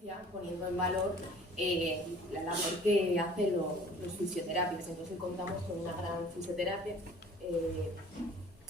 conferencia poniendo en valor la labor que hacen los fisioterapias. Entonces contamos con una gran fisioterapia.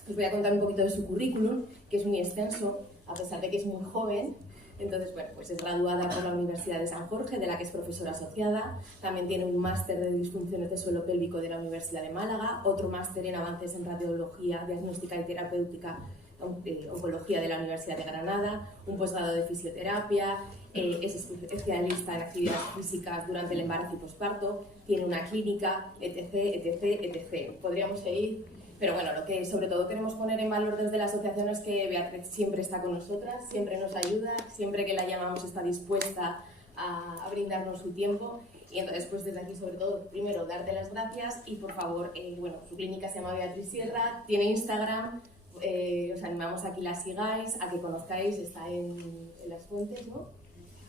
Os voy a contar un poquito de su currículum, que es muy extenso, a pesar de que es muy joven. Entonces, bueno, pues es graduada por la Universidad de San Jorge, de la que es profesora asociada. También tiene un máster de disfunciones de suelo pélvico de la Universidad de Málaga, otro máster en avances en radiología, diagnóstica y terapéutica, oncología de la Universidad de Granada, un posgrado de fisioterapia, es especialista en actividades físicas durante el embarazo y posparto, tiene una clínica, etc, etc, etc. Podríamos seguir. Pero bueno, lo que sobre todo queremos poner en valor desde la asociación es que Beatriz siempre está con nosotras, siempre nos ayuda, siempre que la llamamos está dispuesta a brindarnos su tiempo. Y entonces, pues desde aquí, sobre todo, primero, darte las gracias y, por favor, bueno, su clínica se llama Beatriz Sierra, tiene Instagram, os animamos a que la sigáis, a que conozcáis, está en las fuentes, ¿no?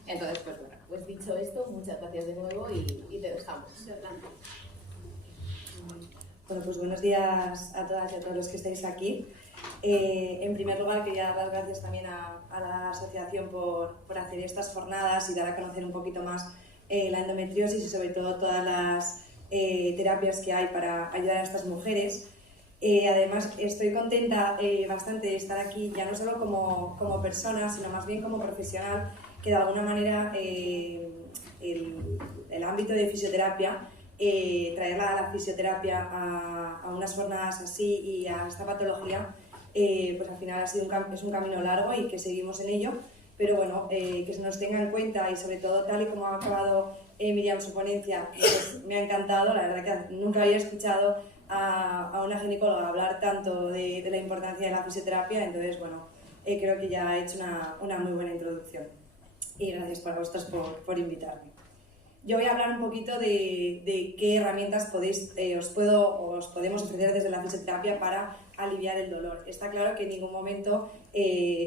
Entonces, pues bueno, pues dicho esto, muchas gracias de nuevo y te dejamos. Bueno, pues buenos días a todas y a todos los que estáis aquí. En primer lugar, quería dar las gracias también a la asociación por hacer estas jornadas y dar a conocer un poquito más la endometriosis y sobre todo todas las terapias que hay para ayudar a estas mujeres. Además, estoy contenta bastante de estar aquí, ya no solo como persona, sino más bien como profesional, que de alguna manera el ámbito de fisioterapia, traerla a la fisioterapia a unas jornadas así y a esta patología, pues al final es un camino largo y que seguimos en ello, pero bueno, que se nos tenga en cuenta y sobre todo tal y como ha acabado Miriam su ponencia, pues me ha encantado, la verdad que nunca había escuchado a una ginecóloga hablar tanto de la importancia de la fisioterapia, entonces bueno, creo que ya he hecho una muy buena introducción y gracias para vosotros por invitarme. Yo voy a hablar un poquito de qué herramientas os podemos ofrecer desde la fisioterapia para aliviar el dolor. Está claro que en ningún momento,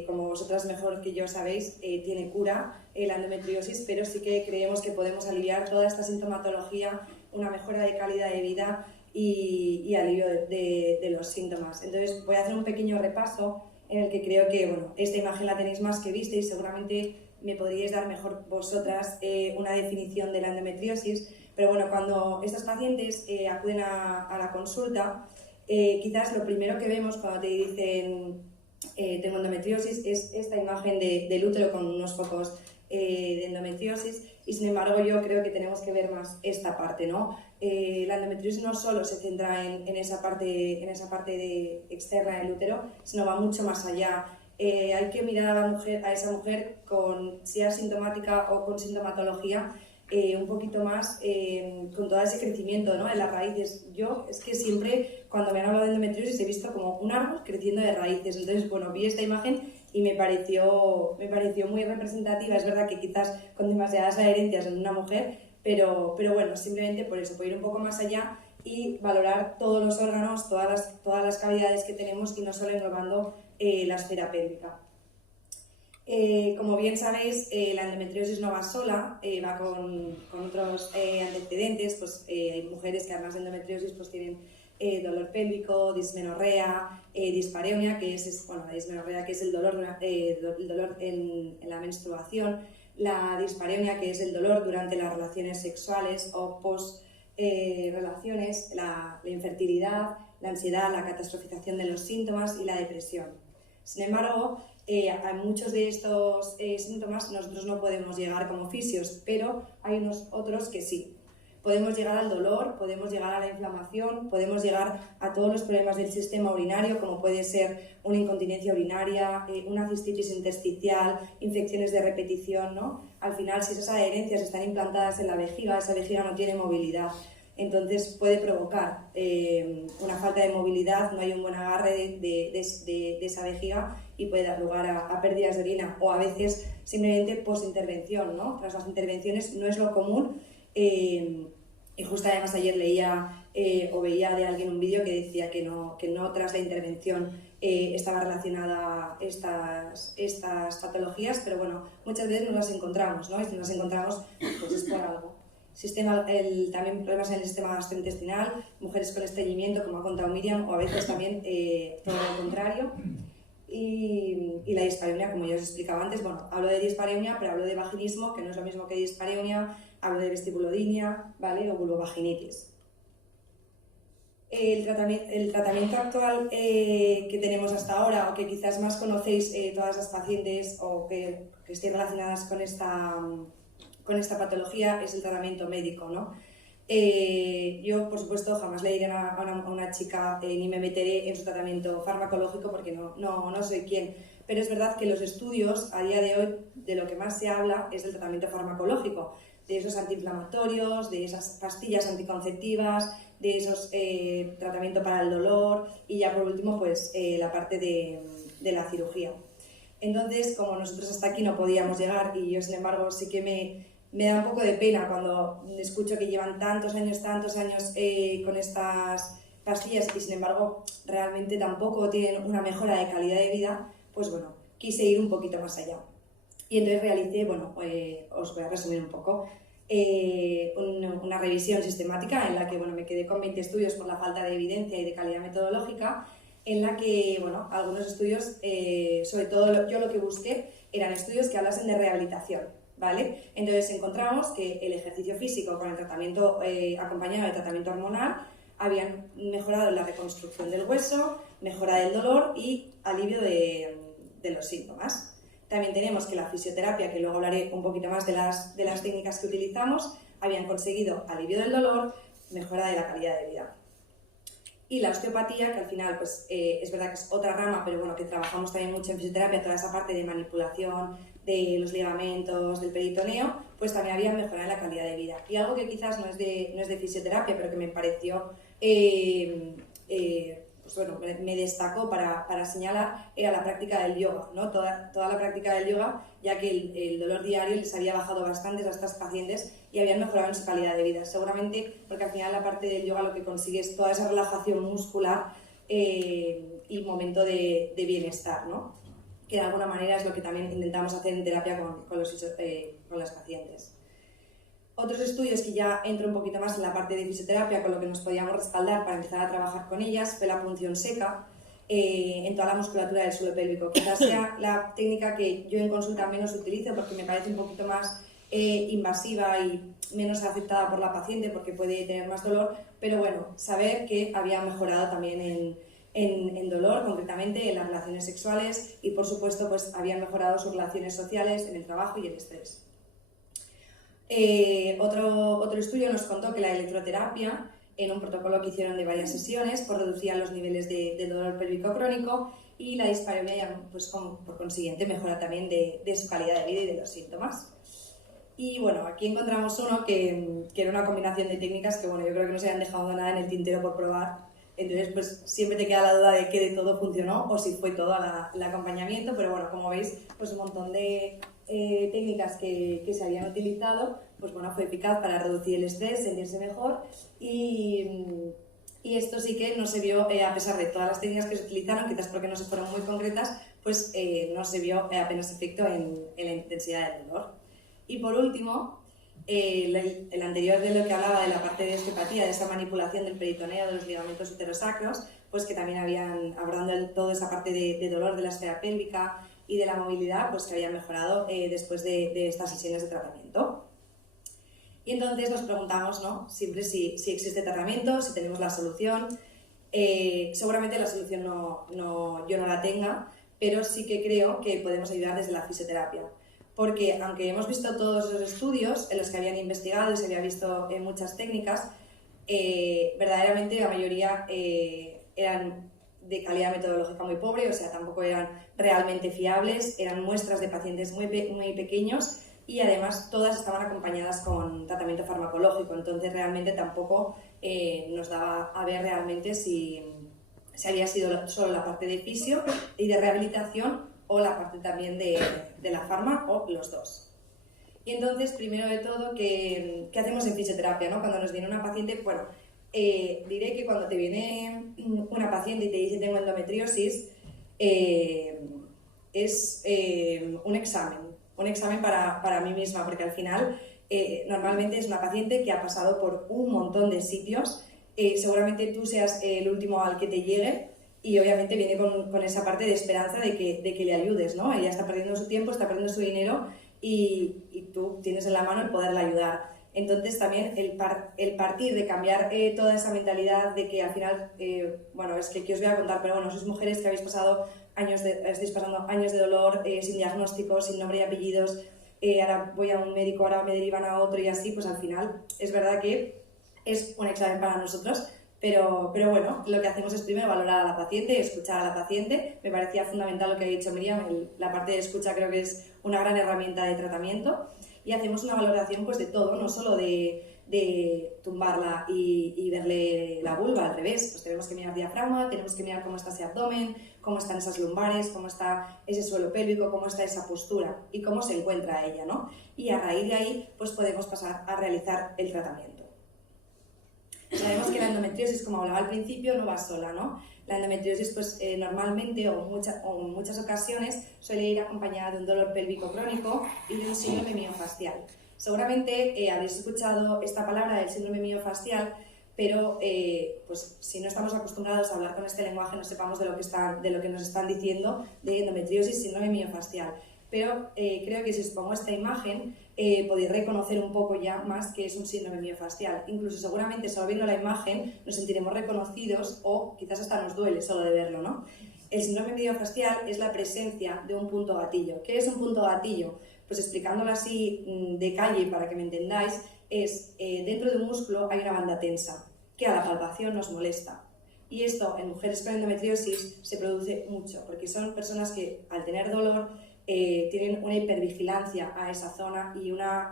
como vosotras mejor que yo sabéis, tiene cura la endometriosis, pero sí que creemos que podemos aliviar toda esta sintomatología, una mejora de calidad de vida y alivio de los síntomas. Entonces voy a hacer un pequeño repaso en el que creo que, bueno, esta imagen la tenéis más que vista y seguramente me podríais dar mejor vosotras una definición de la endometriosis, pero bueno, cuando estas pacientes acuden a la consulta, quizás lo primero que vemos cuando te dicen tengo endometriosis es esta imagen del útero con unos focos de endometriosis y sin embargo yo creo que tenemos que ver más esta parte, ¿no? La endometriosis no solo se centra en esa parte externa del útero, sino va mucho más allá. Hay que mirar a esa mujer sea asintomática o con sintomatología, un poquito más con todo ese crecimiento, ¿no? En las raíces. Yo es que siempre cuando me han hablado de endometriosis he visto como un árbol creciendo de raíces, entonces bueno, vi esta imagen y me pareció muy representativa. Es verdad que quizás con demasiadas adherencias en una mujer, pero bueno, simplemente por eso, por ir un poco más allá y valorar todos los órganos, todas las cavidades que tenemos y no solo englobando la esfera pélvica. Como bien sabéis, la endometriosis no va sola, va con otros antecedentes, pues hay mujeres que además de endometriosis pues tienen dolor pélvico, dismenorrea, dispareunia, que es la dismenorrea, que es el dolor en la menstruación, la dispareunia, que es el dolor durante las relaciones sexuales o post relaciones, la infertilidad, la ansiedad, la catastrofización de los síntomas y la depresión. Sin embargo, a muchos de estos síntomas nosotros no podemos llegar como fisios, pero hay unos otros que sí. Podemos llegar al dolor, podemos llegar a la inflamación, podemos llegar a todos los problemas del sistema urinario, como puede ser una incontinencia urinaria, una cistitis intersticial, infecciones de repetición, ¿no? Al final, si esas adherencias están implantadas en la vejiga, esa vejiga no tiene movilidad. Entonces puede provocar una falta de movilidad, no hay un buen agarre de esa vejiga y puede dar lugar a pérdidas de orina o a veces simplemente post-intervención, ¿no? Tras las intervenciones no es lo común y justo además ayer leía o veía de alguien un vídeo que decía que no tras la intervención estaba relacionada estas patologías, pero bueno, muchas veces nos las encontramos, ¿no? Y si nos las encontramos, pues es por algo. También problemas en el sistema gastrointestinal, mujeres con estreñimiento, como ha contado Miriam, o a veces también todo lo contrario. Y y la dispareunia, como ya os explicaba antes, bueno, hablo de dispareunia, pero hablo de vaginismo, que no es lo mismo que dispareunia, hablo de vestibulodynia, ¿vale? O vulvovaginitis. El tratamiento actual que tenemos hasta ahora, o que quizás más conocéis todas las pacientes o que estén relacionadas con esta patología, es el tratamiento médico, ¿no? Yo, por supuesto, jamás le diré a una chica ni me meteré en su tratamiento farmacológico porque no soy quien. Pero es verdad que los estudios, a día de hoy, de lo que más se habla es del tratamiento farmacológico, de esos antiinflamatorios, de esas pastillas anticonceptivas, de esos tratamiento para el dolor y ya por último, pues la parte de la cirugía. Entonces, como nosotros hasta aquí no podíamos llegar y yo, sin embargo, sí que me da un poco de pena cuando escucho que llevan tantos años con estas pastillas y sin embargo realmente tampoco tienen una mejora de calidad de vida, pues bueno, quise ir un poquito más allá. Y entonces realicé, bueno, os voy a resumir un poco, una revisión sistemática en la que bueno, me quedé con 20 estudios por la falta de evidencia y de calidad metodológica, en la que, bueno, algunos estudios, sobre todo yo lo que busqué eran estudios que hablasen de rehabilitación, ¿vale? Entonces encontramos que el ejercicio físico con el tratamiento acompañado de tratamiento hormonal habían mejorado la reconstrucción del hueso, mejora del dolor y alivio de los síntomas. También tenemos que la fisioterapia, que luego hablaré un poquito más de las técnicas que utilizamos, habían conseguido alivio del dolor, mejora de la calidad de vida. Y la osteopatía, que al final pues, es verdad que es otra rama, pero bueno, que trabajamos también mucho en fisioterapia, toda esa parte de manipulación de los ligamentos, del peritoneo, pues también había mejorado en la calidad de vida. Y algo que quizás no es de fisioterapia, pero que me pareció, pues bueno, me destacó para señalar, era la práctica del yoga, ¿no? Toda la práctica del yoga, ya que el dolor diario les había bajado bastante a estas pacientes y habían mejorado en su calidad de vida. Seguramente porque al final la parte del yoga lo que consigue es toda esa relajación muscular y momento de bienestar, ¿no? Que de alguna manera es lo que también intentamos hacer en terapia con las pacientes. Otros estudios que ya entro un poquito más en la parte de fisioterapia, con lo que nos podíamos respaldar para empezar a trabajar con ellas, fue la punción seca en toda la musculatura del suelo pélvico. Quizás sea la técnica que yo en consulta menos utilizo porque me parece un poquito más invasiva y menos aceptada por la paciente porque puede tener más dolor, pero bueno, saber que había mejorado también en dolor, concretamente en las relaciones sexuales y por supuesto pues habían mejorado sus relaciones sociales, en el trabajo y el estrés. Otro estudio nos contó que la electroterapia, en un protocolo que hicieron de varias sesiones, pues reducía los niveles de dolor pélvico crónico y la dispareunia, pues por consiguiente, mejora también de su calidad de vida y de los síntomas. Y bueno, aquí encontramos uno que era una combinación de técnicas que bueno, yo creo que no se han dejado nada en el tintero por probar. Entonces, pues siempre te queda la duda de que de todo funcionó o si fue todo el acompañamiento, pero bueno, como veis, pues un montón de técnicas que se habían utilizado, pues bueno, fue eficaz para reducir el estrés, sentirse mejor y esto sí que no se vio, a pesar de todas las técnicas que se utilizaron, quizás porque no se fueron muy concretas, pues no se vio apenas efecto en la intensidad del dolor. Y por último, el anterior de lo que hablaba de la parte de osteopatía, de esa manipulación del peritoneo, de los ligamentos uterosacros, pues que también habían, abordando toda esa parte de dolor de la esfera pélvica y de la movilidad, pues que habían mejorado después de estas sesiones de tratamiento. Y entonces nos preguntamos, ¿no? Siempre si existe tratamiento, si tenemos la solución. Seguramente la solución yo no la tenga, pero sí que creo que podemos ayudar desde la fisioterapia. Porque aunque hemos visto todos los estudios en los que habían investigado y se había visto muchas técnicas, verdaderamente la mayoría eran de calidad metodológica muy pobre, o sea, tampoco eran realmente fiables, eran muestras de pacientes muy pequeños y además todas estaban acompañadas con tratamiento farmacológico, entonces realmente tampoco nos daba a ver realmente si había sido solo la parte de fisio y de rehabilitación o la parte también de la farma o los dos. Y entonces, primero de todo, ¿qué hacemos en fisioterapia, ¿no? Cuando nos viene una paciente, bueno, diré que cuando te viene una paciente y te dice tengo endometriosis, es un examen para mí misma, porque al final normalmente es una paciente que ha pasado por un montón de sitios, seguramente tú seas el último al que te llegue, y obviamente viene con esa parte de esperanza de que le ayudes, ¿no? Ella está perdiendo su tiempo, está perdiendo su dinero y tú tienes en la mano el poderla ayudar. Entonces también el partir de cambiar toda esa mentalidad de que al final, bueno, es que os voy a contar, pero bueno, sois mujeres que estáis pasando años de dolor, sin diagnóstico, sin nombre y apellidos, ahora voy a un médico, ahora me derivan a otro y así, pues al final es verdad que es un examen para nosotros, pero bueno, lo que hacemos es primero valorar a la paciente, escuchar a la paciente. Me parecía fundamental lo que ha dicho Miriam, la parte de escucha creo que es una gran herramienta de tratamiento, y hacemos una valoración pues de todo, no solo de tumbarla y verle la vulva, al revés, pues tenemos que mirar diafragma, tenemos que mirar cómo está ese abdomen, cómo están esas lumbares, cómo está ese suelo pélvico, cómo está esa postura y cómo se encuentra ella, ¿no? Y a raíz de ahí pues podemos pasar a realizar el tratamiento. Sabemos que la endometriosis, como hablaba al principio, no va sola, ¿no? La endometriosis pues, normalmente o en muchas ocasiones suele ir acompañada de un dolor pélvico crónico y de un síndrome miofascial. Seguramente habréis escuchado esta palabra del síndrome miofascial, pero pues, si no estamos acostumbrados a hablar con este lenguaje no sepamos de lo que nos están diciendo de endometriosis, síndrome miofascial. Pero creo que si os pongo esta imagen podéis reconocer un poco ya más que es un síndrome miofascial. Incluso seguramente solo viendo la imagen nos sentiremos reconocidos o quizás hasta nos duele solo de verlo, ¿no? El síndrome miofascial es la presencia de un punto gatillo. ¿Qué es un punto gatillo? Pues explicándolo así de calle para que me entendáis, es dentro de un músculo hay una banda tensa que a la palpación nos molesta. Y esto en mujeres con endometriosis se produce mucho porque son personas que al tener dolor tienen una hipervigilancia a esa zona y una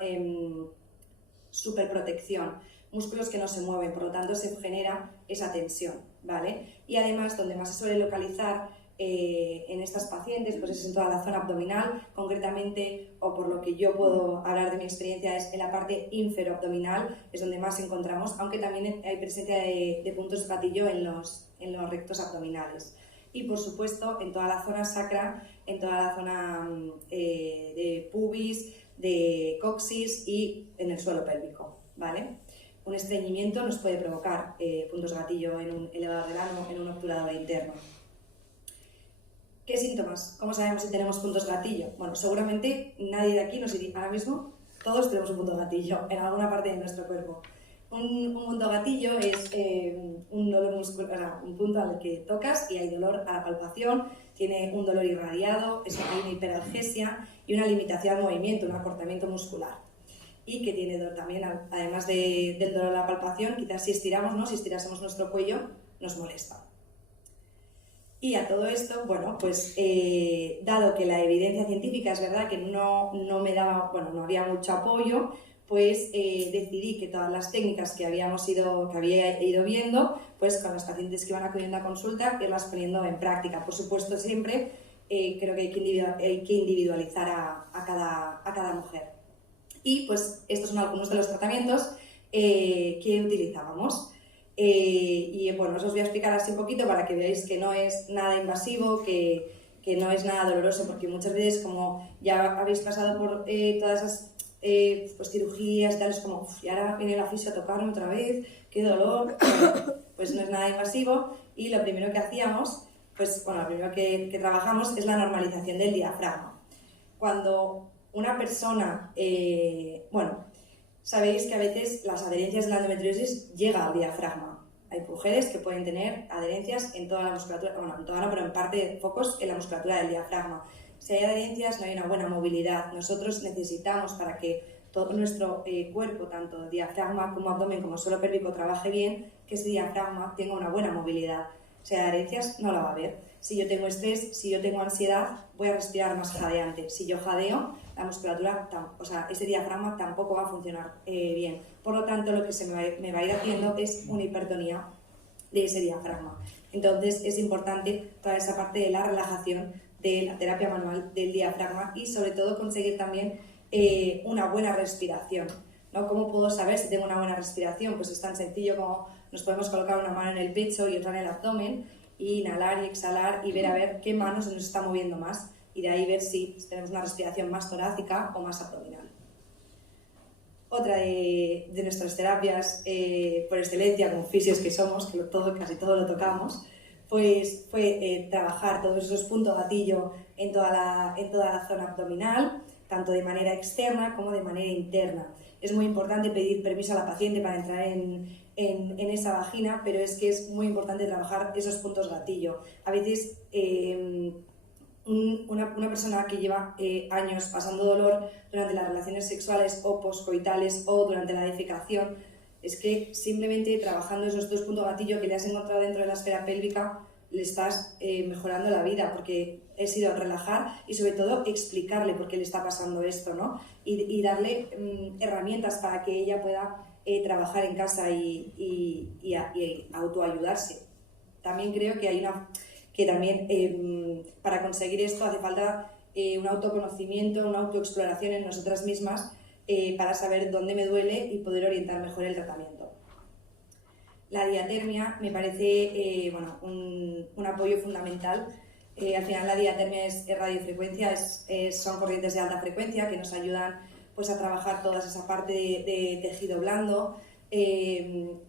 superprotección, músculos que no se mueven, por lo tanto se genera esa tensión, ¿vale? Y además donde más se suele localizar en estas pacientes pues es en toda la zona abdominal, concretamente, o por lo que yo puedo hablar de mi experiencia, es en la parte inferoabdominal, es donde más encontramos, aunque también hay presencia de puntos gatillo en los rectos abdominales. Y por supuesto en toda la zona sacra, en toda la zona de pubis, de coxis y en el suelo pélvico, ¿vale? Un estreñimiento nos puede provocar puntos gatillo en un elevador del ano, en un obturador interno. ¿Qué síntomas? ¿Cómo sabemos si tenemos puntos gatillo? Bueno, seguramente nadie de aquí nos diría, ahora mismo todos tenemos un punto gatillo en alguna parte de nuestro cuerpo. Un punto gatillo es un dolor muscular, un punto al que tocas y hay dolor a la palpación, tiene un dolor irradiado, hay una hiperalgesia y una limitación al movimiento, un acortamiento muscular. Y que tiene también, además del dolor a la palpación, quizás si estiramos, ¿no? Si estirásemos nuestro cuello, nos molesta. Y a todo esto, bueno, pues dado que la evidencia científica es verdad que no había mucho apoyo, pues decidí que todas las técnicas que había ido viendo, pues con las pacientes que iban acudiendo a consulta, irlas poniendo en práctica. Por supuesto, siempre creo que hay que individualizar a cada mujer. Y pues estos son algunos de los tratamientos que utilizábamos. Y bueno, os voy a explicar así un poquito para que veáis que no es nada invasivo, que no es nada doloroso, porque muchas veces, como ya habéis pasado por todas esas pues cirugías y tal, es como, y ahora viene la fisio a tocarme otra vez, qué dolor. Pues no es nada invasivo y lo primero que hacíamos, pues bueno, lo primero que trabajamos es la normalización del diafragma. Cuando una persona, sabéis que a veces las adherencias de la endometriosis llegan al diafragma. Hay mujeres que pueden tener adherencias en toda la musculatura, bueno, en toda no, pero en parte focos en la musculatura del diafragma. Si hay adherencias no hay una buena movilidad. Nosotros necesitamos, para que todo nuestro cuerpo, tanto diafragma como abdomen como suelo pélvico, trabaje bien, que ese diafragma tenga una buena movilidad. Si hay adherencias no la va a haber. Si yo tengo estrés, si yo tengo ansiedad, voy a respirar más jadeante. Si yo jadeo, la musculatura, ese diafragma tampoco va a funcionar bien. Por lo tanto, lo que me va a ir haciendo es una hipertonía de ese diafragma. Entonces, es importante toda esa parte de la relajación, de la terapia manual del diafragma y, sobre todo, conseguir también una buena respiración, ¿no? ¿Cómo puedo saber si tengo una buena respiración? Pues es tan sencillo como nos podemos colocar una mano en el pecho y otra en el abdomen, y inhalar y exhalar y ver a ver qué mano se nos está moviendo más, y de ahí ver si tenemos una respiración más torácica o más abdominal. Otra de nuestras terapias por excelencia, como fisios que somos, que casi todo lo tocamos, pues fue trabajar todos esos puntos gatillo en toda la zona abdominal, tanto de manera externa como de manera interna. Es muy importante pedir permiso a la paciente para entrar en esa vagina, pero es que es muy importante trabajar esos puntos gatillo. A veces una persona que lleva años pasando dolor durante las relaciones sexuales o poscoitales o durante la defecación, es que simplemente trabajando esos 2 puntos gatillo que le has encontrado dentro de la esfera pélvica le estás mejorando la vida, porque he sido relajar y sobre todo explicarle por qué le está pasando esto, ¿no? Y darle herramientas para que ella pueda trabajar en casa y autoayudarse. También creo que para conseguir esto hace falta un autoconocimiento, una autoexploración en nosotras mismas para saber dónde me duele y poder orientar mejor el tratamiento. La diatermia me parece un apoyo fundamental. Al final la diatermia es radiofrecuencia, son corrientes de alta frecuencia que nos ayudan pues, a trabajar toda esa parte de tejido blando,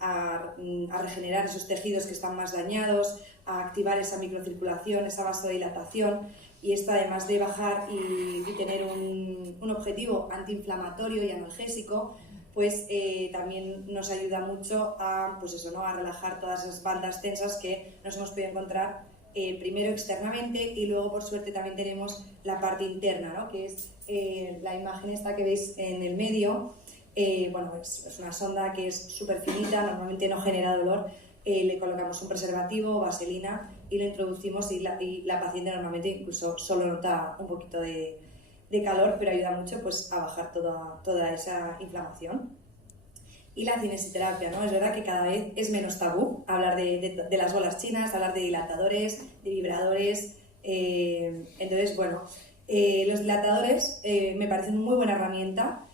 a regenerar esos tejidos que están más dañados, a activar esa microcirculación, esa vasodilatación, y esto además de bajar y tener un objetivo antiinflamatorio y analgésico, pues también nos ayuda mucho a, pues eso, ¿no? A relajar todas esas bandas tensas que nos hemos podido encontrar primero externamente y luego por suerte también tenemos la parte interna, ¿no? Que es la imagen esta que veis en el medio. Es una sonda que es súper finita, normalmente no genera dolor. Le colocamos un preservativo, vaselina y lo introducimos y la paciente normalmente incluso solo nota un poquito de calor, pero ayuda mucho pues, a bajar toda esa inflamación. Y la cinesioterapia, ¿no? Es verdad que cada vez es menos tabú hablar de las bolas chinas, hablar de dilatadores, de vibradores. Entonces, los dilatadores me parecen muy buena herramienta,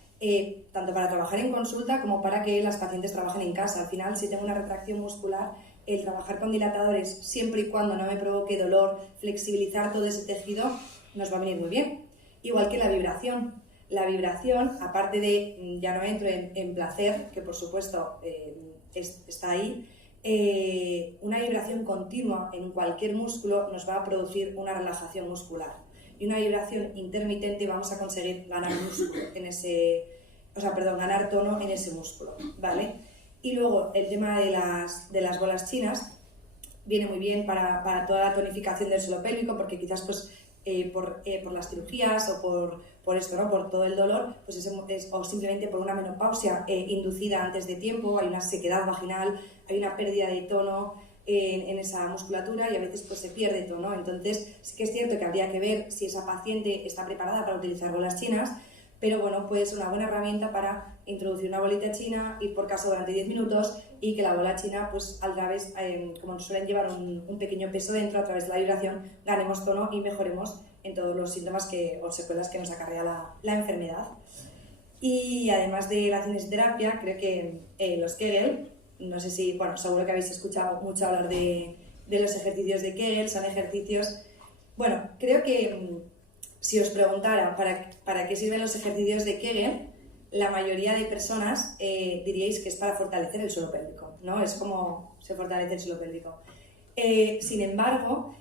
tanto para trabajar en consulta como para que las pacientes trabajen en casa. Al final, si tengo una retracción muscular, el trabajar con dilatadores, siempre y cuando no me provoque dolor, flexibilizar todo ese tejido, nos va a venir muy bien. Igual que la vibración. La vibración, aparte de, ya no entro en placer, que por supuesto está ahí, una vibración continua en cualquier músculo nos va a producir una relajación muscular. Y una vibración intermitente vamos a conseguir ganar ganar tono en ese músculo, ¿vale? Y luego el tema de las bolas chinas viene muy bien para toda la tonificación del suelo pélvico, porque quizás pues por las cirugías o por esto, ¿no? Por todo el dolor, pues o simplemente por una menopausia inducida antes de tiempo, hay una sequedad vaginal, hay una pérdida de tono en esa musculatura y a veces pues se pierde tono. Entonces sí que es cierto que habría que ver si esa paciente está preparada para utilizar bolas chinas, pero bueno, puede ser una buena herramienta para introducir una bolita china, ir por casa durante 10 minutos y que la bola china, pues al través, como nos suelen llevar un pequeño peso dentro, a través de la vibración, ganemos tono y mejoremos en todos los síntomas o secuelas que nos acarrea la enfermedad. Y además de la cinesioterapia, creo que los Kegel, no sé si, seguro que habéis escuchado mucho hablar de los ejercicios de Kegel, son ejercicios, creo que si os preguntara para qué sirven los ejercicios de Kegel, la mayoría de personas diríais que es para fortalecer el suelo pélvico, ¿no? Es como se fortalece el suelo pélvico. Sin embargo,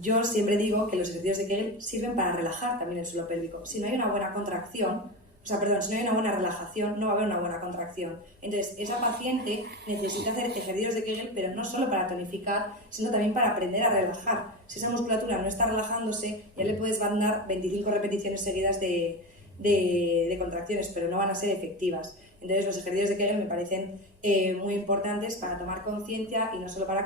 yo siempre digo que los ejercicios de Kegel sirven para relajar también el suelo pélvico. Si no hay una buena contracción, si no hay una buena relajación, no va a haber una buena contracción. Entonces, esa paciente necesita hacer ejercicios de Kegel, pero no solo para tonificar, sino también para aprender a relajar. Si esa musculatura no está relajándose, ya le puedes mandar 25 repeticiones seguidas de contracciones, pero no van a ser efectivas. Entonces, los ejercicios de Kegel me parecen muy importantes para tomar conciencia y no solo para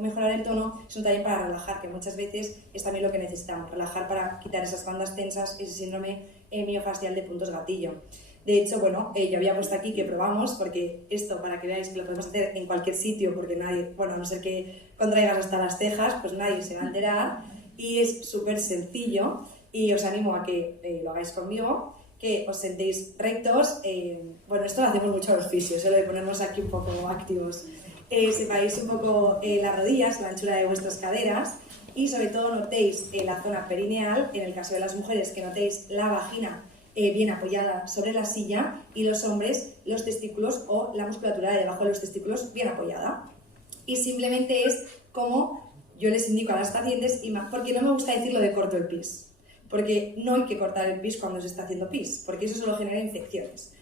mejorar el tono, sino también para relajar, que muchas veces es también lo que necesitamos, relajar para quitar esas bandas tensas, ese síndrome miofascial de puntos gatillo. De hecho, yo había puesto aquí que probamos, porque esto, para que veáis que lo podemos hacer en cualquier sitio, porque nadie, a no ser que contraigas hasta las cejas, pues nadie se va a enterar, y es súper sencillo, y os animo a que lo hagáis conmigo, que os sentéis rectos. Esto lo hacemos mucho a los fisios, lo de ponernos aquí un poco activos. Separéis un poco las rodillas, la anchura de vuestras caderas, y sobre todo notéis la zona perineal, en el caso de las mujeres que notéis la vagina bien apoyada sobre la silla y los hombres los testículos o la musculatura de debajo de los testículos bien apoyada. Y simplemente es como yo les indico a las pacientes, porque no me gusta decir lo de corto el pis, porque no hay que cortar el pis cuando se está haciendo pis, porque eso solo genera infecciones.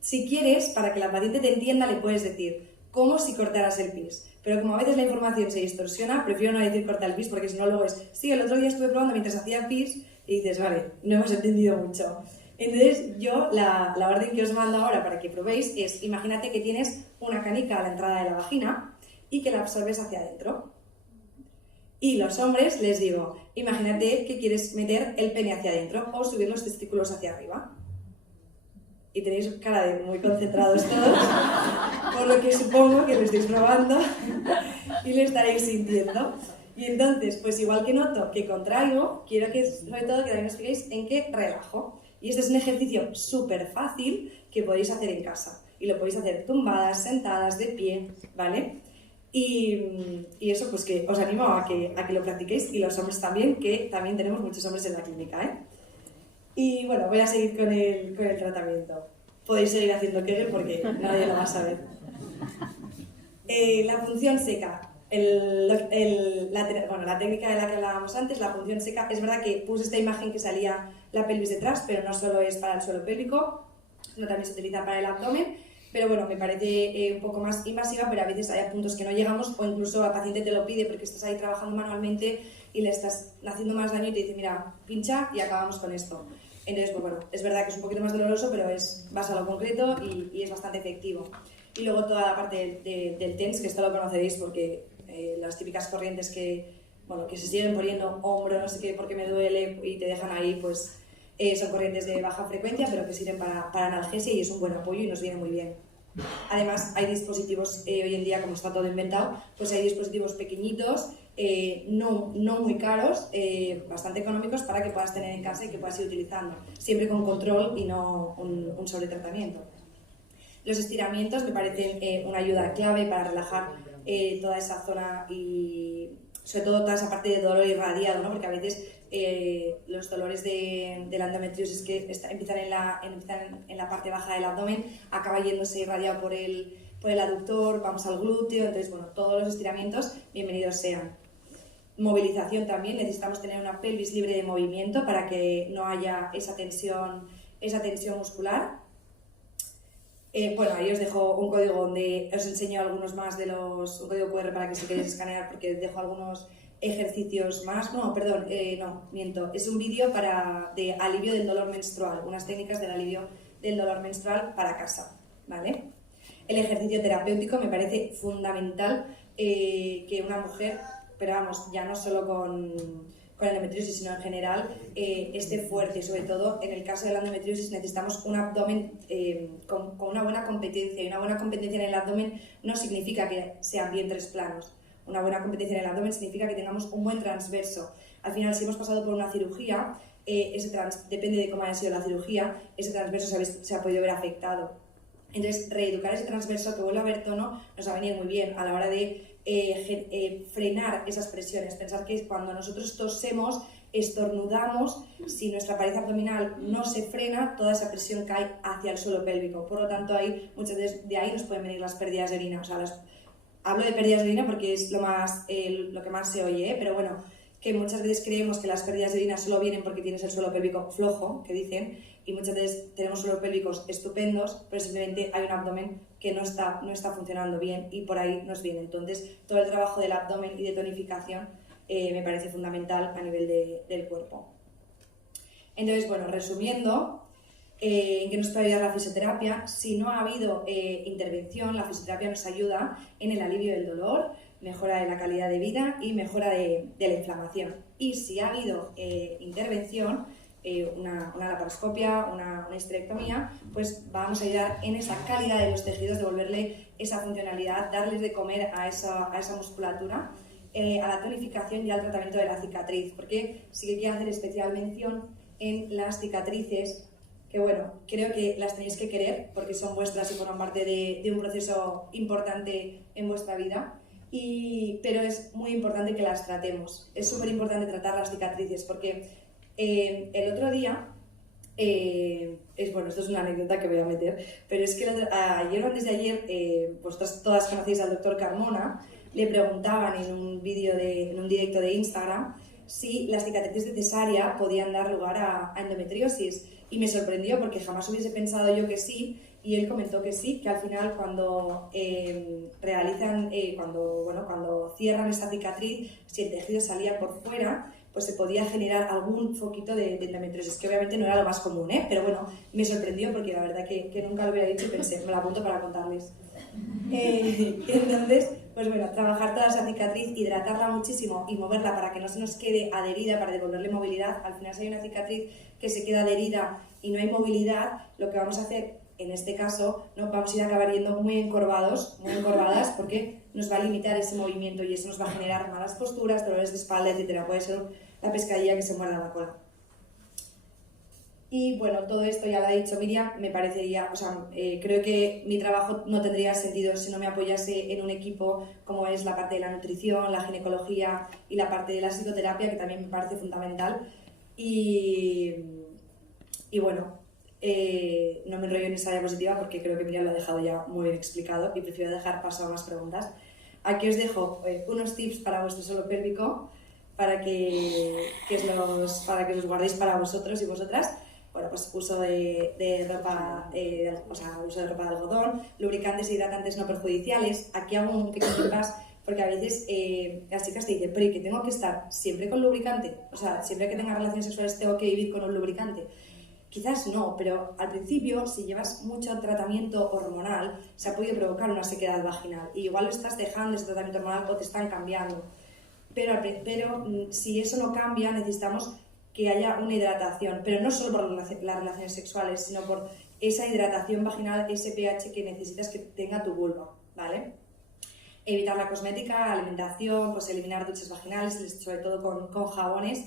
Si quieres, para que la paciente te entienda, le puedes decir, como si cortaras el pis. Pero como a veces la información se distorsiona, prefiero no decir cortar el pis, porque si no luego es, sí, el otro día estuve probando mientras hacía pis, y dices, vale, no hemos entendido mucho. Entonces yo, la orden que os mando ahora para que probéis es, imagínate que tienes una canica a la entrada de la vagina y que la absorbes hacia adentro. Y los hombres les digo, imagínate que quieres meter el pene hacia adentro o subir los testículos hacia arriba. Y tenéis cara de muy concentrados todos, por lo que supongo que lo estáis probando y lo estaréis sintiendo. Y entonces, pues igual que noto que contraigo, quiero que sobre todo que también os fijéis en que relajo. Y este es un ejercicio súper fácil que podéis hacer en casa. Y lo podéis hacer tumbadas, sentadas, de pie, ¿vale? Y eso, pues que os animo a que lo practiquéis, y los hombres también, que también tenemos muchos hombres en la clínica, ¿eh? Y bueno, voy a seguir con el tratamiento. Podéis seguir haciendo Kegel porque nadie lo va a saber. La función seca. La técnica de la que hablábamos antes, la función seca, es verdad que puse esta imagen que salía la pelvis detrás, pero no solo es para el suelo pélvico, sino también se utiliza para el abdomen. Pero bueno, me parece un poco más invasiva, pero a veces hay puntos que no llegamos, o incluso la paciente te lo pide porque estás ahí trabajando manualmente y le estás haciendo más daño y te dice, mira, pincha y acabamos con esto. Entonces, pues bueno, es verdad que es un poquito más doloroso, pero vas a lo concreto y es bastante efectivo. Y luego toda la parte del TENS, que esto lo conoceréis porque las típicas corrientes que se siguen poniendo hombro, no sé qué, porque me duele y te dejan ahí, pues son corrientes de baja frecuencia, pero que sirven para analgesia y es un buen apoyo y nos viene muy bien. Además, hay dispositivos hoy en día, como está todo inventado, pues hay dispositivos pequeñitos, no muy caros, bastante económicos para que puedas tener en casa y que puedas ir utilizando, siempre con control y no un sobretratamiento. Los estiramientos me parecen una ayuda clave para relajar toda esa zona y sobre todo toda esa parte de dolor irradiado, ¿no? Porque a veces los dolores de la endometriosis que empiezan en la parte baja del abdomen, acaba yéndose irradiado por el aductor, vamos al glúteo, entonces bueno, todos los estiramientos bienvenidos sean. Movilización también, necesitamos tener una pelvis libre de movimiento para que no haya esa tensión muscular. Ahí os dejo un código donde os enseño algunos más un código QR para que si queréis escanear, porque dejo algunos ejercicios más. Es un vídeo de alivio del dolor menstrual, unas técnicas del alivio del dolor menstrual para casa, ¿vale? El ejercicio terapéutico me parece fundamental que una mujer, pero vamos, ya no solo con endometriosis, sino en general, esté fuerte. Sobre todo en el caso de la endometriosis necesitamos un abdomen con una buena competencia, y una buena competencia en el abdomen no significa que sean vientres planos. Una buena competencia en el abdomen significa que tengamos un buen transverso. Al final, si hemos pasado por una cirugía, depende de cómo haya sido la cirugía, ese transverso se ha podido ver afectado. Entonces, reeducar ese transverso que vuelva a ver tono nos va a venir muy bien a la hora de frenar esas presiones. Pensar que cuando nosotros tosemos, estornudamos, si nuestra pared abdominal no se frena, toda esa presión cae hacia el suelo pélvico. Por lo tanto, muchas veces de ahí nos pueden venir las pérdidas de orina. O sea, hablo de pérdidas de orina porque es lo que más se oye, pero bueno, que muchas veces creemos que las pérdidas de orina solo vienen porque tienes el suelo pélvico flojo, que dicen, y muchas veces tenemos suelos pélvicos estupendos, pero simplemente hay un abdomen que no está funcionando bien y por ahí nos viene. Entonces, todo el trabajo del abdomen y de tonificación me parece fundamental a nivel del cuerpo. Entonces, bueno, resumiendo, ¿en qué nos puede ayudar la fisioterapia? Si no ha habido intervención, la fisioterapia nos ayuda en el alivio del dolor, mejora de la calidad de vida y mejora de la inflamación. Y si ha habido intervención, una laparoscopia, una histerectomía, pues vamos a ayudar en esa calidad de los tejidos, devolverle esa funcionalidad, darles de comer a esa musculatura, a la tonificación y al tratamiento de la cicatriz, porque sí que quiero hacer especial mención en las cicatrices, que bueno, creo que las tenéis que querer porque son vuestras y forman parte de un proceso importante en vuestra vida. Pero es muy importante que las tratemos. Es súper importante tratar las cicatrices porque el otro día, esto es una anécdota que voy a meter, pero es que ayer o antes de ayer, vosotras todas conocéis al doctor Carmona, le preguntaban en un directo de Instagram si las cicatrices de cesárea podían dar lugar a endometriosis. Y me sorprendió porque jamás hubiese pensado yo que sí, y él comentó que sí, que al final cuando cuando cierran esta cicatriz, si el tejido salía por fuera, pues se podía generar algún foquito de endometriosis, que obviamente no era lo más común, pero bueno, me sorprendió porque la verdad que nunca lo hubiera dicho y pensé, me la apunto para contarles. Entonces, pues bueno, trabajar toda esa cicatriz, hidratarla muchísimo y moverla para que no se nos quede adherida, para devolverle movilidad. Al final, si hay una cicatriz que se queda adherida y no hay movilidad, lo que vamos a hacer en este caso, ¿no? Vamos a ir a acabar yendo muy encorvadas, porque nos va a limitar ese movimiento y eso nos va a generar malas posturas, dolores de espalda, etc. Puede ser la pescadilla que se muerde la cola. Y bueno, todo esto ya lo ha dicho Miriam, me parecería, creo que mi trabajo no tendría sentido si no me apoyase en un equipo como es la parte de la nutrición, la ginecología y la parte de la psicoterapia, que también me parece fundamental. Y bueno, no me enrollo en esa diapositiva porque creo que Miriam lo ha dejado ya muy bien explicado y prefiero dejar paso a más preguntas. Aquí os dejo unos tips para vuestro suelo pélvico para que los guardéis para vosotros y vosotras. Bueno, pues uso de ropa de algodón, lubricantes e hidratantes no perjudiciales. Aquí hago un pequeño impasse porque a veces las chicas te dicen, pero ¿y que tengo que estar siempre con lubricante? O sea, siempre que tenga relaciones sexuales tengo que vivir con un lubricante. Quizás no, pero al principio, si llevas mucho tratamiento hormonal, se ha podido provocar una sequedad vaginal y igual lo estás dejando ese tratamiento hormonal o te están cambiando. Pero si eso no cambia, necesitamos que haya una hidratación, pero no solo por las relaciones sexuales, sino por esa hidratación vaginal, ese pH que necesitas que tenga tu vulva, ¿vale? Evitar la cosmética, alimentación, pues eliminar duchas vaginales, sobre todo con jabones,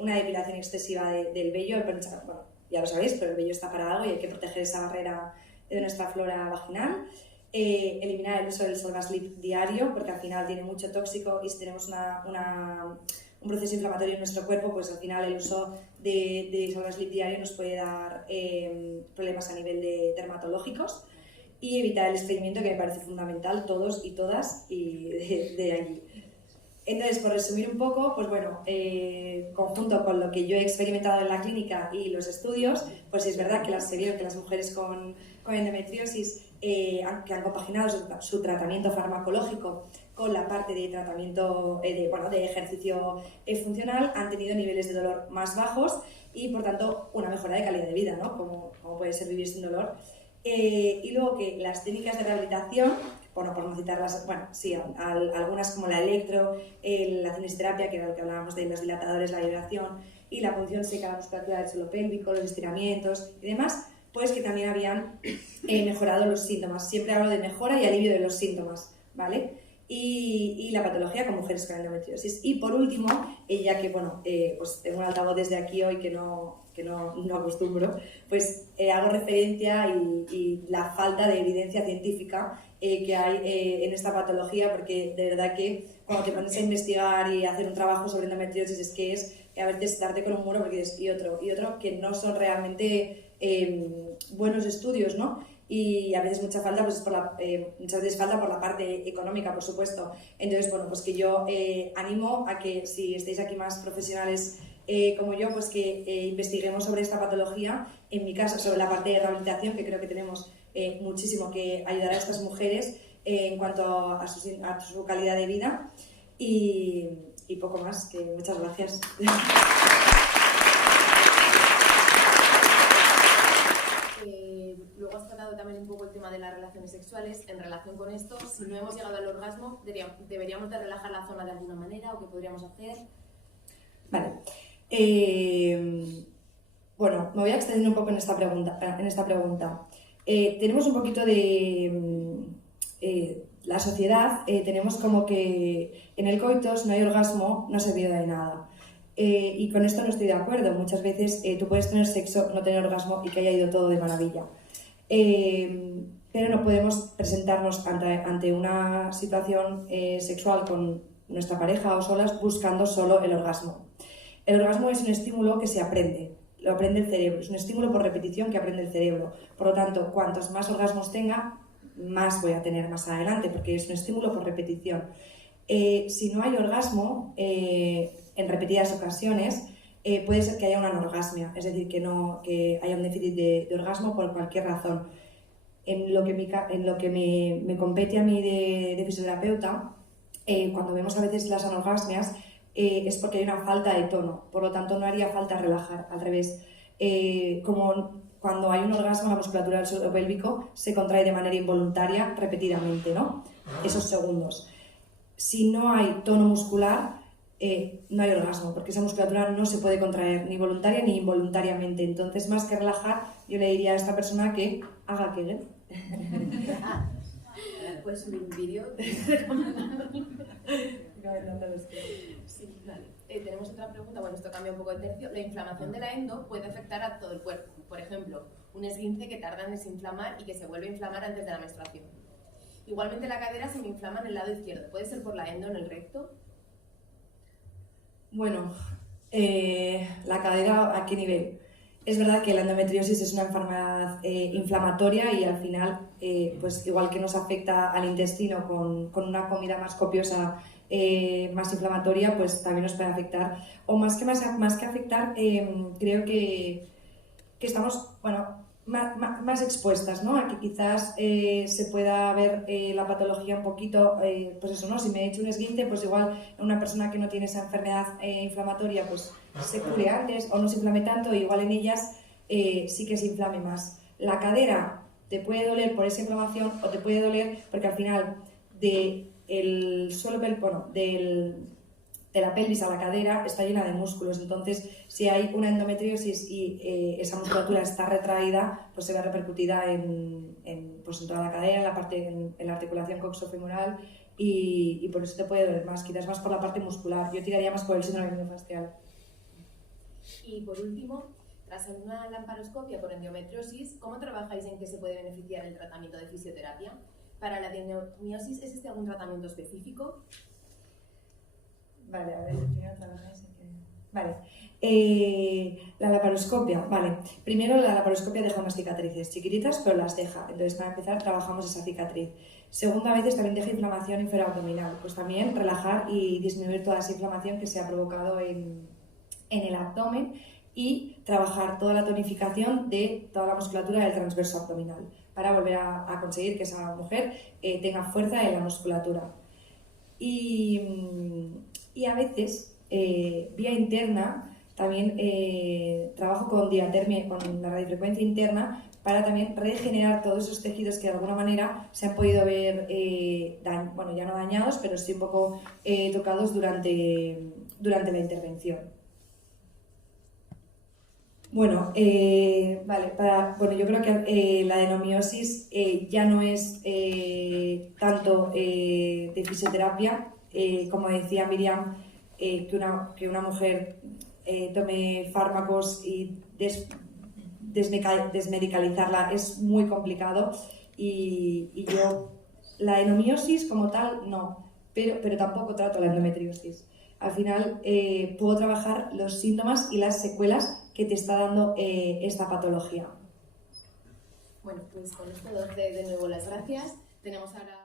una depilación excesiva del vello, bueno, ya lo sabéis, pero el vello está para algo y hay que proteger esa barrera de nuestra flora vaginal. Eliminar el uso del Solvaslip diario, porque al final tiene mucho tóxico y si tenemos un proceso inflamatorio en nuestro cuerpo, pues al final el uso de Solvaslip diario nos puede dar problemas a nivel de dermatológicos. Y evitar el estreñimiento, que me parece fundamental, todos y todas, y de allí. Entonces, por resumir un poco, pues bueno, conjunto con lo que yo he experimentado en la clínica y los estudios, pues es verdad que se vio que las mujeres con endometriosis que han compaginado su tratamiento farmacológico con la parte de tratamiento de ejercicio funcional, han tenido niveles de dolor más bajos y, por tanto, una mejora de calidad de vida, ¿no? Como puede ser vivir sin dolor. Y luego que las técnicas de rehabilitación, por no citarlas, algunas como la electro, la cinesterapia, que era lo que hablábamos de los dilatadores, la vibración y la punción seca, la musculatura del suelo pélvico, los estiramientos y demás, pues que también habían mejorado los síntomas. Siempre hablo de mejora y alivio de los síntomas, ¿vale? Y la patología con mujeres con endometriosis. Y por último, ya que pues tengo un altavoz desde aquí hoy que no acostumbro, pues hago referencia y la falta de evidencia científica que hay en esta patología, porque de verdad que cuando te pones a investigar y hacer un trabajo sobre endometriosis es que a veces darte con un muro porque dices y otro, que no son realmente buenos estudios, ¿no? Y a veces mucha falta, pues muchas veces falta por la parte económica, por supuesto. Entonces, bueno, pues que yo animo a que si estáis aquí más profesionales como yo, pues que investiguemos sobre esta patología, en mi caso sobre la parte de rehabilitación, que creo que tenemos muchísimo que ayudar a estas mujeres en cuanto a su calidad de vida y poco más, que muchas gracias. Luego has tratado también un poco el tema de las relaciones sexuales. En relación con esto, si no hemos llegado al orgasmo, ¿deberíamos de relajar la zona de alguna manera o qué podríamos hacer? Vale. Bueno, me voy a extender un poco en esta pregunta. Tenemos un poquito de... la sociedad, tenemos como que en el coitus no hay orgasmo, no ha servido de nada. Y con esto no estoy de acuerdo. Muchas veces tú puedes tener sexo, no tener orgasmo y que haya ido todo de maravilla. Pero no podemos presentarnos ante una situación sexual con nuestra pareja o solas buscando solo el orgasmo. El orgasmo es un estímulo que se aprende, lo aprende el cerebro, es un estímulo por repetición que aprende el cerebro. Por lo tanto, cuantos más orgasmos tenga, más voy a tener más adelante, porque es un estímulo por repetición. Si no hay orgasmo, en repetidas ocasiones, puede ser que haya una anorgasmia, es decir, que haya un déficit de orgasmo por cualquier razón. En lo que me compete a mí de fisioterapeuta, cuando vemos a veces las anorgasmias, es porque hay una falta de tono, por lo tanto no haría falta relajar, al revés. Como cuando hay un orgasmo, la musculatura del suelo pélvico se contrae de manera involuntaria repetidamente, ¿no? Esos segundos. Si no hay tono muscular, no hay orgasmo, porque esa musculatura no se puede contraer ni voluntaria ni involuntariamente. Entonces, más que relajar, yo le diría a esta persona que haga Kegel. Pues un vídeo. Sí, vale. Tenemos otra pregunta, bueno, esto cambia un poco de tercio. La inflamación de la endo puede afectar a todo el cuerpo. Por ejemplo, un esguince que tarda en desinflamar y que se vuelve a inflamar antes de la menstruación. Igualmente la cadera se me inflama en el lado izquierdo. ¿Puede ser por la endo en el recto? Bueno, la cadera, ¿a qué nivel? Es verdad que la endometriosis es una enfermedad inflamatoria y al final, pues igual que nos afecta al intestino con una comida más copiosa, más inflamatoria, pues también nos puede afectar. O más que afectar, creo que estamos, bueno, más expuestas, ¿no? A que quizás se pueda ver la patología un poquito, pues eso, ¿no? Si me he hecho un esguince, pues igual una persona que no tiene esa enfermedad inflamatoria, pues se cure antes o no se inflame tanto, y igual en ellas sí que se inflame más. La cadera te puede doler por esa inflamación o te puede doler porque al final del suelo pélvico, de la pelvis a la cadera está llena de músculos, entonces si hay una endometriosis y esa musculatura está retraída, pues se ve repercutida pues en toda la cadera, en la articulación coxofemoral y por eso te puede doler más, quizás más por la parte muscular. Yo tiraría más por el síndrome miofascial. Y por último, tras una laparoscopia por endometriosis, ¿cómo trabajáis en qué se puede beneficiar el tratamiento de fisioterapia? Para la adenomiosis, ¿existe algún tratamiento específico? Vale, a ver, primero trabajáis en qué... Vale. La laparoscopia, vale. Primero la laparoscopia deja unas cicatrices chiquititas, pero las deja. Entonces, para empezar, trabajamos esa cicatriz. Segunda, a veces también deja inflamación inferabdominal. Pues también relajar y disminuir toda esa inflamación que se ha provocado en el abdomen y trabajar toda la tonificación de toda la musculatura del transverso abdominal para volver a conseguir que esa mujer tenga fuerza en la musculatura. Y a veces, vía interna, también trabajo con diatermia, con la radiofrecuencia interna, para también regenerar todos esos tejidos que de alguna manera se han podido ver, bueno, ya no dañados, pero sí un poco tocados durante la intervención. Bueno, vale, yo creo que la adenomiosis ya no es tanto de fisioterapia, como decía Miriam, que una mujer tome fármacos y desmedicalizarla es muy complicado y yo la adenomiosis como tal no, pero tampoco trato la endometriosis. Al final puedo trabajar los síntomas y las secuelas que te está dando esta patología. Bueno, pues con esto doy de nuevo las gracias. Tenemos ahora...